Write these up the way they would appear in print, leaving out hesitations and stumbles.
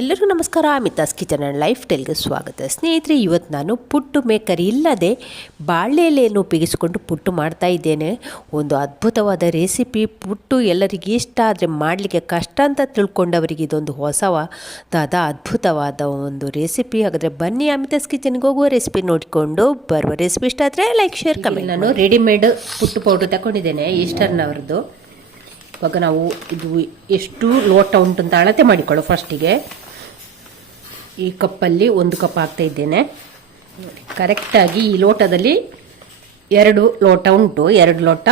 ಎಲ್ಲರಿಗೂ ನಮಸ್ಕಾರ. ಮಿತಾಸ್ kitchen and life ಸ್ಟೈಲ್ಗೆ ಸ್ವಾಗತ. ಸ್ನೇಹಿತರೆ, ಇವತ್ತು ನಾನು ಪುಟ್ಟು ಮೇಕರ್ ಇಲ್ಲದೆ ಬಾಳೆ ಎಲೆಯನ್ನು ಉಪಯೋಗಿಸಿಕೊಂಡು ಪುಟ್ಟು ಮಾಡ್ತಾ ಇದ್ದೇನೆ. ಒಂದು ಅದ್ಭುತವಾದ ರೆಸಿಪಿ. ಪುಟ್ಟು ಎಲ್ಲರಿಗೆ ಇಷ್ಟ, ಆದರೆ ಮಾಡಲಿಕ್ಕೆ ಕಷ್ಟ ಅಂತ ತಿಳ್ಕೊಂಡವರಿಗೆ ಇದೊಂದು ಹೊಸವಾದ ಅದ್ಭುತವಾದ ಒಂದು ರೆಸಿಪಿ. ಹಾಗಾದರೆ ಬನ್ನಿ ಮಿತಾಸ್ ಕಿಚನ್ಗೆ ಹೋಗುವ ರೆಸಿಪಿ ನೋಡಿಕೊಂಡು ಬರುವ. ರೆಸಿಪಿ ಇಷ್ಟ ಆದರೆ ಲೈಕ್, ಶೇರ್, ಕಮೆಂಟ್. ನಾನು ರೆಡಿಮೇಡ್ ಪುಟ್ಟು ಪೌಡ್ರ್ ತಗೊಂಡಿದ್ದೇನೆ, ಈಸ್ಟರ್ನವ್ರದ್ದು. ಇವಾಗ ನಾವು ಇದು ಎಷ್ಟು ಲೋಟ ಉಂಟು ಅಂತ ಅಳತೆ ಮಾಡಿಕೊಳ್ಳೋ. ಫಸ್ಟಿಗೆ ಈ ಕಪ್ಪಲ್ಲಿ 1 ಕಪ್ ಹಾಕ್ತಾ ಇದ್ದೇನೆ. ಕರೆಕ್ಟಾಗಿ ಈ ಲೋಟದಲ್ಲಿ 2 ಲೋಟ ಉಂಟು. 2 ಲೋಟ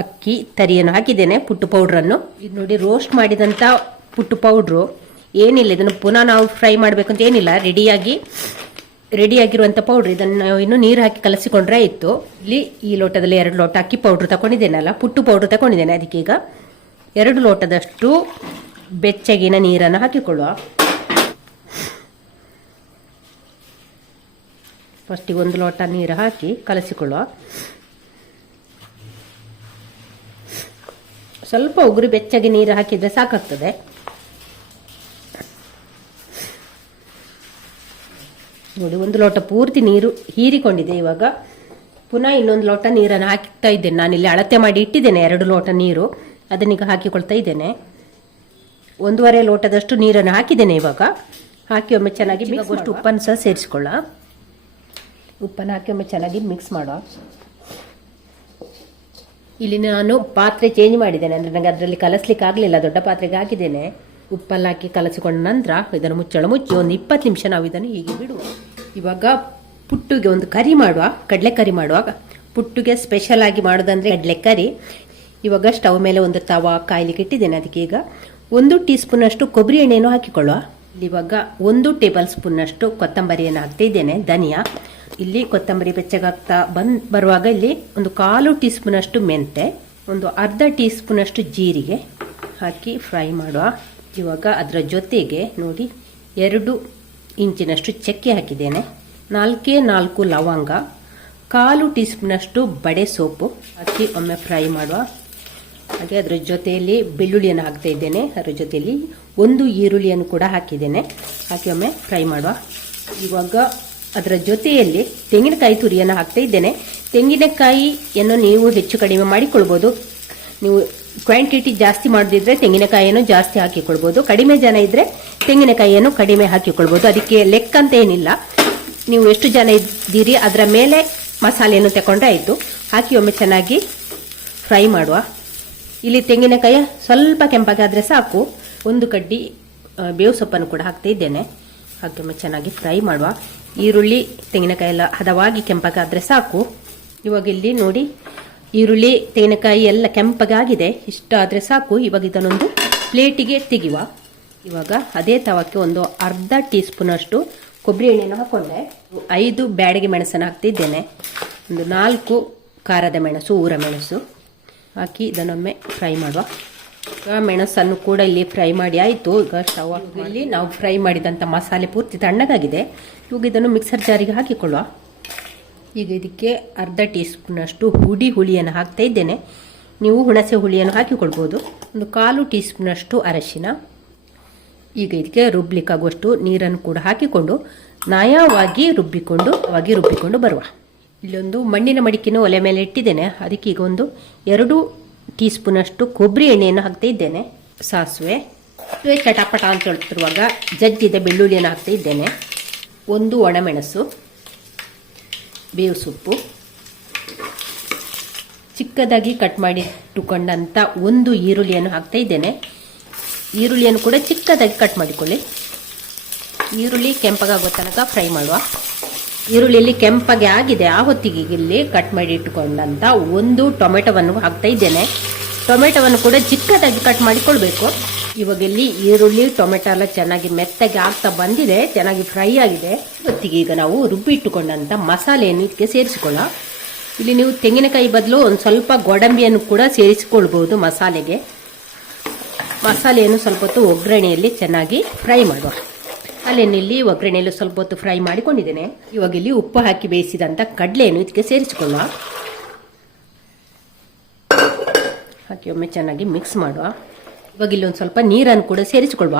ಅಕ್ಕಿ ತರಿಯನ್ನು ಹಾಕಿದ್ದೇನೆ, ಪುಟ್ಟು ಪೌಡ್ರನ್ನು. ಇದು ನೋಡಿ, ರೋಸ್ಟ್ ಮಾಡಿದಂಥ ಪುಟ್ಟು ಪೌಡ್ರು. ಏನಿಲ್ಲ, ಇದನ್ನು ಪುನಃ ನಾವು ಫ್ರೈ ಮಾಡಬೇಕಂತ ಏನಿಲ್ಲ. ರೆಡಿಯಾಗಿರುವಂಥ ಪೌಡ್ರ್. ಇದನ್ನು ನಾವು ಇನ್ನು ನೀರು ಹಾಕಿ ಕಲಸಿಕೊಂಡ್ರೆ ಆಯಿತು. ಇಲ್ಲಿ ಈ ಲೋಟದಲ್ಲಿ 2 ಲೋಟ ಅಕ್ಕಿ ಪೌಡ್ರ್ ತಗೊಂಡಿದ್ದೇನಲ್ಲ, ಪುಟ್ಟು ಪೌಡ್ರ್ ತಗೊಂಡಿದ್ದೇನೆ. ಅದಕ್ಕೀಗ 2 ಲೋಟದಷ್ಟು ಬೆಚ್ಚಗಿನ ನೀರನ್ನು ಹಾಕಿಕೊಳ್ಳುವ. ಫಸ್ಟಿಗೆ 1 ಲೋಟ ನೀರು ಹಾಕಿ ಕಲಸಿಕೊಳ್ಳುವ. ಸ್ವಲ್ಪ ಉಗುರು ಬೆಚ್ಚಗೆ ನೀರು ಹಾಕಿದರೆ ಸಾಕಾಗ್ತದೆ. ನೋಡಿ, 1 ಲೋಟ ಪೂರ್ತಿ ನೀರು ಹೀರಿಕೊಂಡಿದೆ. ಇವಾಗ ಪುನಃ ಇನ್ನೊಂದು ಲೋಟ ನೀರನ್ನು ಹಾಕ್ತಾ ಇದ್ದೇನೆ. ನಾನಿಲ್ಲಿ ಅಳತೆ ಮಾಡಿ ಇಟ್ಟಿದ್ದೇನೆ 2 ಲೋಟ ನೀರು. ಅದನ್ನೀಗ ಹಾಕಿಕೊಳ್ತಾ ಇದ್ದೇನೆ. 1.5 ಲೋಟದಷ್ಟು ನೀರನ್ನು ಹಾಕಿದ್ದೇನೆ. ಇವಾಗ ಹಾಕಿ ಒಮ್ಮೆ ಚೆನ್ನಾಗಿ ಅಷ್ಟು ಉಪ್ಪನ್ನು ಸಹ ಸೇರಿಸಿಕೊಳ್ಳ. ಉಪ್ಪನ್ನು ಹಾಕಿ ಒಮ್ಮೆ ಚೆನ್ನಾಗಿ ಮಿಕ್ಸ್ ಮಾಡುವ. ಇಲ್ಲಿ ನಾನು ಪಾತ್ರೆ ಚೇಂಜ್ ಮಾಡಿದ್ದೇನೆ, ಅಂದರೆ ನನಗೆ ಅದರಲ್ಲಿ ಕಲಸ್ಲಿಕ್ಕೆ ಆಗಲಿಲ್ಲ. ದೊಡ್ಡ ಪಾತ್ರೆಗೆ ಹಾಕಿದ್ದೇನೆ. ಉಪ್ಪಲ್ಲಿ ಹಾಕಿ ಕಲಸಿಕೊಂಡ ನಂತರ ಇದನ್ನು ಮುಚ್ಚಿ ಒಂದು 20 ನಿಮಿಷ ನಾವು ಇದನ್ನು ಹೀಗೆ ಬಿಡುವ. ಇವಾಗ ಪುಟ್ಟಿಗೆ ಒಂದು ಕರಿ ಮಾಡುವ, ಕಡಲೆ ಕರಿ ಮಾಡುವ. ಪುಟ್ಟಿಗೆ ಸ್ಪೆಷಲ್ ಆಗಿ ಮಾಡೋದಂದರೆ ಕಡಲೆ ಕರಿ. ಇವಾಗ ಸ್ಟವ್ ಮೇಲೆ ಒಂದು ತವಾ ಕಾಯ್ಲಿಕ್ಕೆ ಇಟ್ಟಿದ್ದೇನೆ. ಅದಕ್ಕೆ ಈಗ 1 ಟೀ ಸ್ಪೂನಷ್ಟು ಕೊಬ್ಬರಿ ಎಣ್ಣೆಯನ್ನು ಹಾಕಿಕೊಳ್ಳುವ. ಇವಾಗ 1 ಟೇಬಲ್ ಸ್ಪೂನಷ್ಟು ಕೊತ್ತಂಬರಿಯನ್ನು ಹಾಕ್ತಾ ಇದ್ದೇನೆ, ಧನಿಯಾ. ಇಲ್ಲಿ ಕೊತ್ತಂಬರಿ ಬೆಚ್ಚಗಾಗ್ತಾ ಬರುವಾಗ ಇಲ್ಲಿ ಒಂದು 1/4 ಟೀ ಸ್ಪೂನಷ್ಟು ಮೆಂತೆ, ಒಂದು ಅರ್ಧ ಟೀ ಸ್ಪೂನಷ್ಟು ಜೀರಿಗೆ ಹಾಕಿ ಫ್ರೈ ಮಾಡುವ. ಇವಾಗ ಅದರ ಜೊತೆಗೆ ನೋಡಿ 2 ಇಂಚಿನಷ್ಟು ಚಕ್ಕೆ ಹಾಕಿದ್ದೇನೆ, 4 ಲವಂಗ, 1/4 ಟೀ ಸ್ಪೂನಷ್ಟು ಬಡೆ ಸೋಪು ಹಾಕಿ ಒಮ್ಮೆ ಫ್ರೈ ಮಾಡುವ. ಹಾಗೆ ಅದರ ಜೊತೆಯಲ್ಲಿ ಬೆಳ್ಳುಳ್ಳಿಯನ್ನು ಹಾಕ್ತಾ ಇದ್ದೇನೆ. ಅದರ ಜೊತೆಯಲ್ಲಿ 1 ಈರುಳ್ಳಿಯನ್ನು ಕೂಡ ಹಾಕಿದ್ದೇನೆ. ಹಾಕಿ ಒಮ್ಮೆ ಫ್ರೈ ಮಾಡುವ. ಇವಾಗ ಅದರ ಜೊತೆಯಲ್ಲಿ ತೆಂಗಿನಕಾಯಿ ತುರಿಯನ್ನು ಹಾಕ್ತಾ ಇದ್ದೇನೆ. ತೆಂಗಿನಕಾಯಿಯನ್ನು ನೀವು ಹೆಚ್ಚು ಕಡಿಮೆ ಮಾಡಿಕೊಳ್ಬೋದು. ನೀವು ಕ್ವಾಂಟಿಟಿ ಜಾಸ್ತಿ ಮಾಡೋದಿದ್ರೆ ತೆಂಗಿನಕಾಯಿಯನ್ನು ಜಾಸ್ತಿ ಹಾಕಿಕೊಳ್ಬೋದು. ಕಡಿಮೆ ಜನ ಇದ್ದರೆ ತೆಂಗಿನಕಾಯಿಯನ್ನು ಕಡಿಮೆ ಹಾಕಿಕೊಳ್ಬೋದು. ಅದಕ್ಕೆ ಲೆಕ್ಕ ಅಂತ ಏನಿಲ್ಲ. ನೀವು ಎಷ್ಟು ಜನ ಇದ್ದೀರಿ ಅದರ ಮೇಲೆ ಮಸಾಲೆಯನ್ನು ತಗೊಂಡ್ರೆ ಆಯಿತು. ಹಾಕಿ ಒಮ್ಮೆ ಚೆನ್ನಾಗಿ ಫ್ರೈ ಮಾಡುವ. ಇಲ್ಲಿ ತೆಂಗಿನಕಾಯಿ ಸ್ವಲ್ಪ ಕೆಂಪಾಗಾದರೆ ಸಾಕು. 1 ಕಡ್ಡಿ ಬೇವು ಸೊಪ್ಪನ್ನು ಕೂಡ ಹಾಕ್ತಾ ಇದ್ದೇನೆ. ಹಾಕಿ ಒಮ್ಮೆ ಚೆನ್ನಾಗಿ ಫ್ರೈ ಮಾಡುವ. ಈರುಳ್ಳಿ ತೆಂಗಿನಕಾಯಿ ಎಲ್ಲ ಹದವಾಗಿ ಕೆಂಪಾಗಾದರೆ ಸಾಕು. ಇವಾಗ ಇಲ್ಲಿ ನೋಡಿ, ಈರುಳ್ಳಿ ತೆಂಗಿನಕಾಯಿ ಎಲ್ಲ ಕೆಂಪಗಾಗಿದೆ. ಇಷ್ಟ ಆದರೆ ಸಾಕು. ಇವಾಗ ಇದನ್ನೊಂದು ಪ್ಲೇಟಿಗೆ ತೆಗೆಯುವ. ಇವಾಗ ಅದೇ ತವಕ್ಕೆ ಒಂದು ಅರ್ಧ ಟೀ ಸ್ಪೂನಷ್ಟು ಕೊಬ್ಬರಿ ಎಣ್ಣೆಯನ್ನು ಹಾಕೊಂಡೆ. 5 ಬ್ಯಾಡಗೆ ಮೆಣಸನ್ನು ಹಾಕ್ತಿದ್ದೇನೆ. ಒಂದು 4 ಖಾರದ ಮೆಣಸು, ಊರ ಮೆಣಸು ಹಾಕಿ ಇದನ್ನೊಮ್ಮೆ ಫ್ರೈ ಮಾಡುವ. ಮೆಣಸನ್ನು ಕೂಡ ಇಲ್ಲಿ ಫ್ರೈ ಮಾಡಿ ಆಯಿತು. ಈಗ ಸ್ಟವ್ ಇಲ್ಲಿ ನಾವು ಫ್ರೈ ಮಾಡಿದಂಥ ಮಸಾಲೆ ಪೂರ್ತಿ ತಣ್ಣಗಾಗಿದೆ. ಇವಾಗ ಇದನ್ನು ಮಿಕ್ಸರ್ ಜಾರಿಗೆ ಹಾಕಿಕೊಳ್ಳುವ. ಈಗ ಇದಕ್ಕೆ ಅರ್ಧ ಟೀ ಸ್ಪೂನಷ್ಟು ಹುಳಿಯನ್ನು ಹಾಕ್ತಾ ಇದ್ದೇನೆ. ನೀವು ಹುಣಸೆ ಹುಳಿಯನ್ನು ಹಾಕಿಕೊಳ್ಬೋದು. ಒಂದು 1/4 ಟೀ ಸ್ಪೂನಷ್ಟು ಅರಶಿನ. ಈಗ ಇದಕ್ಕೆ ರುಬ್ಲಿಕ್ಕಾಗುವಷ್ಟು ನೀರನ್ನು ಕೂಡ ಹಾಕಿಕೊಂಡು ನಯವಾಗಿ ರುಬ್ಬಿಕೊಂಡು ಬರುವ. ಇಲ್ಲೊಂದು ಮಣ್ಣಿನ ಮಡಿಕೆಯನ್ನು ಒಲೆ ಮೇಲೆ ಇಟ್ಟಿದ್ದೇನೆ. ಅದಕ್ಕೆ ಈಗ ಒಂದು 2 ಟೀ ಸ್ಪೂನಷ್ಟು ಕೊಬ್ಬರಿ ಎಣ್ಣೆಯನ್ನು ಹಾಕ್ತಾ ಇದ್ದೇನೆ. ಸಾಸಿವೆ ಚಟಪಟ ಅಂತ ಹೇಳ್ತಿರುವಾಗ ಜಜ್ಜಿದ ಬೆಳ್ಳುಳ್ಳಿಯನ್ನು ಹಾಕ್ತಾ ಇದ್ದೇನೆ. 1 ಒಣಮೆಣಸು, ಬೇವು ಸೊಪ್ಪು, ಚಿಕ್ಕದಾಗಿ ಕಟ್ ಮಾಡಿ ಇಟ್ಟುಕೊಂಡಂಥ 1 ಈರುಳ್ಳಿಯನ್ನು ಹಾಕ್ತಾ ಇದ್ದೇನೆ. ಈರುಳ್ಳಿಯನ್ನು ಕೂಡ ಚಿಕ್ಕದಾಗಿ ಕಟ್ ಮಾಡಿಕೊಳ್ಳಿ. ಈರುಳ್ಳಿ ಕೆಂಪಗಾಗುವ ತನಕ ಫ್ರೈ ಮಾಡುವ. ಈರುಳ್ಳಿಯಲ್ಲಿ ಕೆಂಪಗೆ ಆಗಿದೆ. ಆ ಹೊತ್ತಿಗೆ ಇಲ್ಲಿ ಕಟ್ ಮಾಡಿ ಇಟ್ಟುಕೊಂಡಂಥ 1 ಟೊಮೆಟೊವನ್ನು ಹಾಕ್ತಾ ಇದ್ದೇನೆ. ಟೊಮೆಟೊವನ್ನು ಕೂಡ ಚಿಕ್ಕದಾಗಿ ಕಟ್ ಮಾಡಿಕೊಳ್ಬೇಕು. ಇವಾಗ ಇಲ್ಲಿ ಈರುಳ್ಳಿ ಟೊಮೆಟೊ ಎಲ್ಲ ಚೆನ್ನಾಗಿ ಮೆತ್ತಗೆ ಆಗ್ತಾ ಬಂದಿದೆ, ಚೆನ್ನಾಗಿ ಫ್ರೈ ಆಗಿದೆ. ಹೊತ್ತಿಗೆ ಈಗ ನಾವು ರುಬ್ಬಿ ಇಟ್ಟುಕೊಂಡಂಥ ಮಸಾಲೆಯನ್ನು ಇದಕ್ಕೆ ಸೇರಿಸಿಕೊಳ್ಳ. ಇಲ್ಲಿ ನೀವು ತೆಂಗಿನಕಾಯಿ ಬದಲು ಒಂದು ಸ್ವಲ್ಪ ಗೋಡಂಬಿಯನ್ನು ಕೂಡ ಸೇರಿಸಿಕೊಳ್ಬಹುದು ಮಸಾಲೆಗೆ. ಮಸಾಲೆಯನ್ನು ಸ್ವಲ್ಪ ಹೊತ್ತು ಒಗ್ಗರಣೆಯಲ್ಲಿ ಚೆನ್ನಾಗಿ ಫ್ರೈ ಮಾಡುವ. ಅಲ್ಲೇನಿಲ್ಲಿ ಒಗ್ಗರಣೆಯಲ್ಲಿ ಸ್ವಲ್ಪ ಹೊತ್ತು ಫ್ರೈ ಮಾಡಿಕೊಂಡಿದ್ದೇನೆ. ಇವಾಗ ಇಲ್ಲಿ ಉಪ್ಪು ಹಾಕಿ ಬೇಯಿಸಿದಂಥ ಕಡಲೆಯನ್ನು ಇದಕ್ಕೆ ಸೇರಿಸಿಕೊಳ್ಳುವ. ಹಾಕಿ ಒಮ್ಮೆ ಚೆನ್ನಾಗಿ ಮಿಕ್ಸ್ ಮಾಡುವ. ಇವಾಗ ಇಲ್ಲಿ ಒಂದು ಸ್ವಲ್ಪ ನೀರನ್ನು ಕೂಡ ಸೇರಿಸಿಕೊಳ್ಳುವ.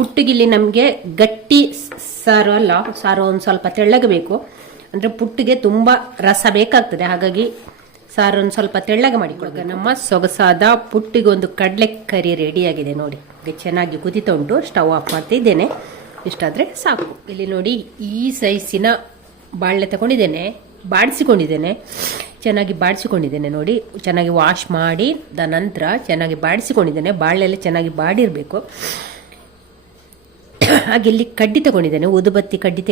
ಪುಟ್ಟಿಗಿಲ್ಲಿ ನಮಗೆ ಗಟ್ಟಿ ಸಾರು ಅಲ್ಲ, ಸಾರು ಒಂದು ಸ್ವಲ್ಪ ತೆಳ್ಳಗಬೇಕು. ಅಂದರೆ ಪುಟ್ಟಿಗೆ ತುಂಬ ರಸ ಬೇಕಾಗ್ತದೆ, ಹಾಗಾಗಿ ಸಾರು ಒಂದು ಸ್ವಲ್ಪ ತೆಳ್ಳಗೆ ಮಾಡಿಕೊಳ್ಳುವಾಗ ನಮ್ಮ ಸೊಗಸಾದ ಪುಟ್ಟಿಗೆ ಒಂದು ಕಡಲೆಕರಿ ರೆಡಿಯಾಗಿದೆ ನೋಡಿ. ಚೆನ್ನಾಗಿ ಕುದಿತಾ ಉಂಟು. ಸ್ಟವ್ ಆಫ್ ಮಾಡ್ತಿದ್ದೇನೆ. ಇಷ್ಟಾದರೆ ಸಾಕು. ಇಲ್ಲಿ ನೋಡಿ ಈ ಸೈಜಿನ ಬಾಳೆ ತಗೊಂಡಿದ್ದೇನೆ, ಬಾಡಿಸಿಕೊಂಡಿದ್ದೇನೆ. ಚೆನ್ನಾಗಿ ಬಾಡಿಸಿಕೊಂಡಿದ್ದೇನೆ ನೋಡಿ. ಚೆನ್ನಾಗಿ ವಾಶ್ ಮಾಡಿ ನಂತರ ಚೆನ್ನಾಗಿ ಬಾಡಿಸಿಕೊಂಡಿದ್ದೇನೆ. ಬಾಳೆಲ್ಲ ಚೆನ್ನಾಗಿ ಬಾಡಿರಬೇಕು. ಹಾಗೆ ಇಲ್ಲಿ ಕಡ್ಡಿ ತಗೊಂಡಿದ್ದೇನೆ, ಊದುಬತ್ತಿ ಕಡ್ಡಿ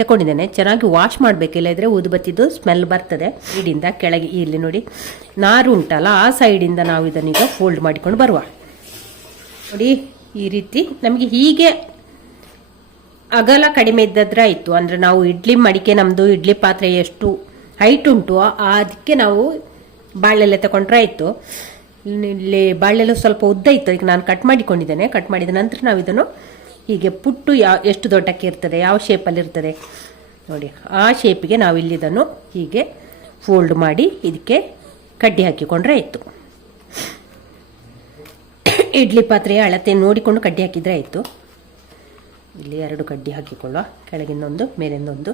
ತಗೊಂಡಿದ್ದೇನೆ. ಚೆನ್ನಾಗಿ ವಾಶ್ ಮಾಡಬೇಕಿಲ್ಲ ಇದ್ರೆ ಊದುಬತ್ತಿದು ಸ್ಮೆಲ್ ಬರ್ತದೆ. ಸೈಡಿಂದ ಕೆಳಗೆ ಇಲ್ಲಿ ನೋಡಿ ನಾರು ಉಂಟಲ್ಲ, ಆ ಸೈಡಿಂದ ನಾವು ಇದನ್ನೀಗ ಫೋಲ್ಡ್ ಮಾಡಿಕೊಂಡು ಬರುವ ನೋಡಿ. ಈ ರೀತಿ ನಮಗೆ ಹೀಗೆ ಅಗಲ ಕಡಿಮೆ ಇದ್ದದ್ರೆ ಆಯಿತು. ಅಂದರೆ ನಾವು ಇಡ್ಲಿ ಮಡಿಕೆ, ನಮ್ಮದು ಇಡ್ಲಿ ಪಾತ್ರೆ ಎಷ್ಟು ಹೈಟ್ ಉಂಟು ಅದಕ್ಕೆ ನಾವು ಬಾಳೆಲೆ ತಗೊಂಡ್ರೆ ಆಯಿತು. ಇಲ್ಲಿ ಬಾಳೆಲೆ ಸ್ವಲ್ಪ ಉದ್ದ ಇತ್ತು, ಈಗ ನಾನು ಕಟ್ ಮಾಡಿಕೊಂಡಿದ್ದೇನೆ. ಕಟ್ ಮಾಡಿದ ನಂತರ ನಾವು ಇದನ್ನು ಹೀಗೆ ಪುಟ್ಟು ಎಷ್ಟು ದೊಡ್ಡಕ್ಕೆ ಇರ್ತದೆ, ಯಾವ ಶೇಪಲ್ಲಿ ಇರ್ತದೆ ನೋಡಿ, ಆ ಶೇಪಿಗೆ ನಾವು ಇಲ್ಲಿದನ್ನು ಹೀಗೆ ಫೋಲ್ಡ್ ಮಾಡಿ ಇದಕ್ಕೆ ಕಡ್ಡಿ ಹಾಕಿಕೊಂಡ್ರೆ ಆಯಿತು. ಇಡ್ಲಿ ಪಾತ್ರೆಯ ಅಳತೆ ನೋಡಿಕೊಂಡು ಕಡ್ಡಿ ಹಾಕಿದರೆ ಆಯಿತು. ಇಲ್ಲಿ 2 ಕಡ್ಡಿ ಹಾಕಿಕೊಳ್ಳುವ, ಕೆಳಗಿಂದೊಂದು ಮೇಲಿಂದೊಂದು.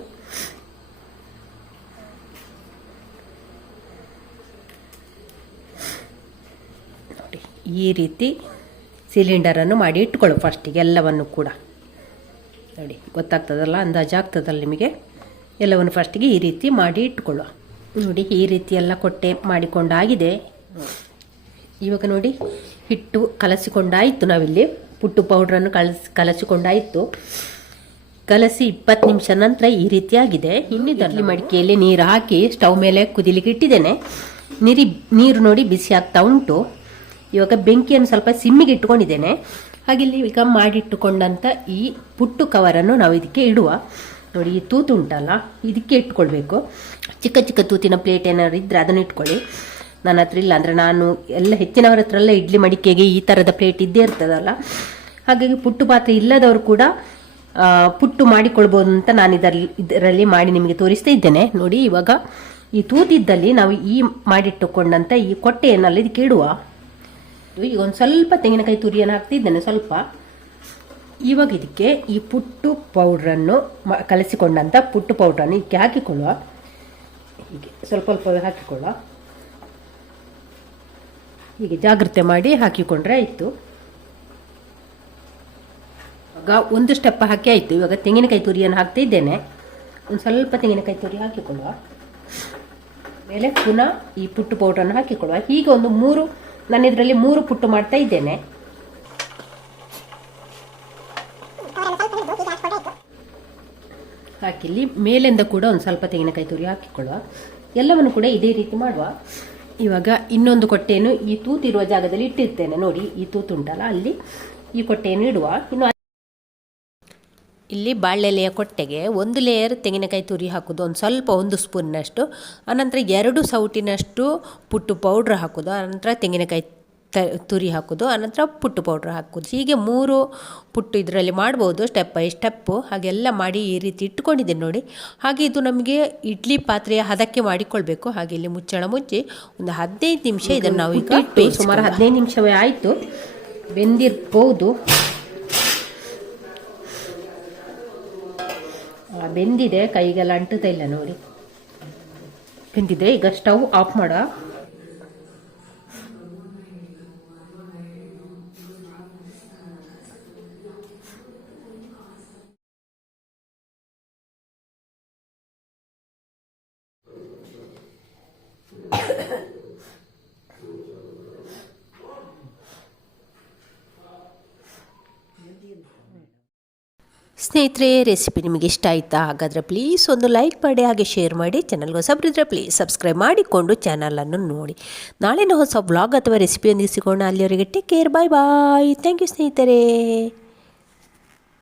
ನೋಡಿ ಈ ರೀತಿ ಸಿಲಿಂಡರನ್ನು ಮಾಡಿ ಇಟ್ಕೊಳ್ಳು ಫಸ್ಟಿಗೆ ಎಲ್ಲವನ್ನು ಕೂಡ. ನೋಡಿ ಗೊತ್ತಾಗ್ತದಲ್ಲ, ಅಂದಾಜಾಗ್ತದಲ್ಲ ನಿಮಗೆ. ಎಲ್ಲವನ್ನು ಫಸ್ಟಿಗೆ ಈ ರೀತಿ ಮಾಡಿ ಇಟ್ಕೊಳ್ಳುವ. ನೋಡಿ ಈ ರೀತಿ ಎಲ್ಲ ಕೊಟ್ಟೆ ಮಾಡಿಕೊಂಡಾಗಿದೆ. ಇವಾಗ ನೋಡಿ ಹಿಟ್ಟು ಕಲಸಿಕೊಂಡಾಯಿತು. ನಾವಿಲ್ಲಿ ಪುಟ್ಟು ಪೌಡ್ರನ್ನು ಕಲಸಿಕೊಂಡಾಯಿತು. ಕಲಸಿ 20 ನಿಮಿಷ ನಂತರ ಈ ರೀತಿ ಆಗಿದೆ. ಇನ್ನಿದ್ರಲ್ಲಿ ಮಡಿಕೆಯಲ್ಲಿ ನೀರು ಹಾಕಿ ಸ್ಟವ್ ಮೇಲೆ ಕುದಿಲಿಕ್ಕೆ ಇಟ್ಟಿದ್ದೇನೆ. ನೀರು ನೋಡಿ ಬಿಸಿ ಆಗ್ತಾ ಉಂಟು. ಇವಾಗ ಬೆಂಕಿಯನ್ನು ಸ್ವಲ್ಪ ಸಿಮ್ಮಿಗೆ ಇಟ್ಟುಕೊಂಡಿದ್ದೇನೆ. ಹಾಗೆ ಇಲ್ಲಿ ಈಗ ಮಾಡಿಟ್ಟುಕೊಂಡಂಥ ಈ ಪುಟ್ಟು ಕವರನ್ನು ನಾವು ಇದಕ್ಕೆ ಇಡುವ. ನೋಡಿ ಈ ತೂತು ಉಂಟಲ್ಲ, ಇದಕ್ಕೆ ಇಟ್ಕೊಳ್ಬೇಕು. ಚಿಕ್ಕ ಚಿಕ್ಕ ತೂತಿನ ಪ್ಲೇಟ್ ಏನಾದ್ರು ಇದ್ದರೆ ಅದನ್ನು ಇಟ್ಕೊಳ್ಳಿ. ನನ್ನ ಹತ್ರ ಇಲ್ಲ, ಅಂದರೆ ನಾನು ಎಲ್ಲ ಹೆಚ್ಚಿನವರ ಹತ್ರ ಎಲ್ಲ ಇಡ್ಲಿ ಮಡಿಕೆಗೆ ಈ ಥರದ ಪ್ಲೇಟ್ ಇದ್ದೇ ಇರ್ತದಲ್ಲ. ಹಾಗಾಗಿ ಪುಟ್ಟು ಪಾತ್ರೆ ಇಲ್ಲದವರು ಕೂಡ ಪುಟ್ಟು ಮಾಡಿಕೊಳ್ಬೋದು ಅಂತ ನಾನು ಇದರಲ್ಲಿ ಮಾಡಿ ನಿಮಗೆ ತೋರಿಸ್ತಾ ಇದ್ದೇನೆ. ನೋಡಿ ಇವಾಗ ಈ ತೂತಿದ್ದಲ್ಲಿ ನಾವು ಈ ಮಾಡಿಟ್ಟುಕೊಂಡಂಥ ಈ ಕೊಟ್ಟೆಯನ್ನೆಲ್ಲ ಇದಕ್ಕೆ ಇಡುವ. ಈಗ ಒಂದು ಸ್ವಲ್ಪ ತೆಂಗಿನಕಾಯಿ ತುರಿಯನ್ನು ಹಾಕ್ತಿದ್ದೇನೆ ಸ್ವಲ್ಪ. ಇವಾಗ ಇದಕ್ಕೆ ಈ ಪುಟ್ಟು ಪೌಡ್ರನ್ನು ಕಲಸಿಕೊಂಡಂಥ ಪುಟ್ಟು ಪೌಡ್ರನ್ನು ಇದಕ್ಕೆ ಹಾಕಿಕೊಳ್ಳುವ. ಹೀಗೆ ಸ್ವಲ್ಪ ಸ್ವಲ್ಪ ಹಾಕಿಕೊಳ್ಳುವ. ಹೀಗೆ ಜಾಗ್ರತೆ ಮಾಡಿ ಹಾಕಿಕೊಂಡ್ರೆ ಆಯಿತು. ಇವಾಗ ಒಂದು ಸ್ಟೆಪ್ ಹಾಕಿ ಆಯಿತು. ಇವಾಗ ತೆಂಗಿನಕಾಯಿ ತುರಿಯನ್ನು ಹಾಕ್ತಾ ಇದ್ದೇನೆ. ಒಂದು ಸ್ವಲ್ಪ ತೆಂಗಿನಕಾಯಿ ತುರಿ ಹಾಕಿಕೊಳ್ಳುವ. ಮೇಲೆ ಪುನಃ ಈ ಪುಟ್ಟು ಪೌಡ್ರನ್ನು ಹಾಕಿಕೊಳ್ಳುವ. ಹೀಗೆ ಒಂದು 3, ನಾನು ಇದರಲ್ಲಿ 3 ಪುಟ್ಟು ಮಾಡ್ತಾ ಇದ್ದೇನೆ. ಹಾಕಿಲ್ಲಿ ಮೇಲಿಂದ ಕೂಡ ಒಂದು ಸ್ವಲ್ಪ ತೆಂಗಿನಕಾಯಿ ತುರಿ ಹಾಕಿಕೊಳ್ಳುವ. ಎಲ್ಲವನ್ನು ಕೂಡ ಇದೇ ರೀತಿ ಮಾಡುವ. ಇವಾಗ ಇನ್ನೊಂದು ಕೊಟ್ಟೆಯನ್ನು ಈ ತೂತಿರುವ ಜಾಗದಲ್ಲಿ ಇಟ್ಟಿರ್ತೇನೆ. ನೋಡಿ ಈ ತೂತು ಉಂಟಲ್ಲ, ಅಲ್ಲಿ ಈ ಕೊಟ್ಟೆಯನ್ನು ಇಡುವ. ಇನ್ನು ಇಲ್ಲಿ ಬಾಳೆಲೆಯ ಕೊಟ್ಟೆಗೆ 1 ಲೇಯರ್ ತೆಂಗಿನಕಾಯಿ ತುರಿ ಹಾಕೋದು, ಒಂದು ಸ್ವಲ್ಪ 1 ಸ್ಪೂನ್ನಷ್ಟು. ಆನಂತರ 2 ಸೌಟಿನಷ್ಟು ಪುಟ್ಟು ಪೌಡ್ರ್ ಹಾಕೋದು, ಆನಂತರ ತೆಂಗಿನಕಾಯಿ ತುರಿ ಹಾಕೋದು, ಆನಂತರ ಪುಟ್ಟು ಪೌಡ್ರ್ ಹಾಕೋದು. ಹೀಗೆ 3 ಪುಟ್ಟು ಇದರಲ್ಲಿ ಮಾಡ್ಬೋದು, ಸ್ಟೆಪ್ ಬೈ ಸ್ಟೆಪ್ಪು. ಹಾಗೆಲ್ಲ ಮಾಡಿ ಈ ರೀತಿ ಇಟ್ಕೊಂಡಿದ್ದೀನಿ ನೋಡಿ. ಹಾಗೆ ಇದು ನಮಗೆ ಇಡ್ಲಿ ಪಾತ್ರೆಯ ಹದಕ್ಕೆ ಮಾಡಿಕೊಳ್ಬೇಕು. ಹಾಗೆ ಇಲ್ಲಿ ಮುಚ್ಚಳ ಮುಚ್ಚಿ ಒಂದು 15 ನಿಮಿಷ ಇದನ್ನು ನಾವು ಈಗ ಇಟ್ಟು, ಸುಮಾರು 15 ನಿಮಿಷವೇ ಆಯಿತು, ಬೆಂದಿರ್ಬೋದು. ಬೆಂದಿದೆ, ಕೈಗೆಲ್ಲ ಅಂಟುತ್ತಾ ಇಲ್ಲ ನೋಡಿ, ಬೆಂದಿದೆ. ಈಗ ಸ್ಟವ್ ಆಫ್ ಮಾಡ. ಸ್ನೇಹಿತರೆ, ರೆಸಿಪಿ ನಿಮಗೆ ಇಷ್ಟ ಆಯಿತಾ? ಹಾಗಾದರೆ ಪ್ಲೀಸ್ ಒಂದು ಲೈಕ್ ಮಾಡಿ, ಹಾಗೆ ಶೇರ್ ಮಾಡಿ. ಚಾನಲ್ಗೆ ಹೊಸಬರಿದ್ದರೆ ಪ್ಲೀಸ್ ಸಬ್ಸ್ಕ್ರೈಬ್ ಮಾಡಿಕೊಂಡು ಚಾನಲನ್ನು ನೋಡಿ. ನಾಳಿನ ಹೊಸ ವ್ಲಾಗ್ ಅಥವಾ ರೆಸಿಪಿಯೊಂದಿಗೆ ಸಿಗೋಣ. ಅಲ್ಲಿವರೆಗೆ take care, bye bye. Thank you ಸ್ನೇಹಿತರೆ.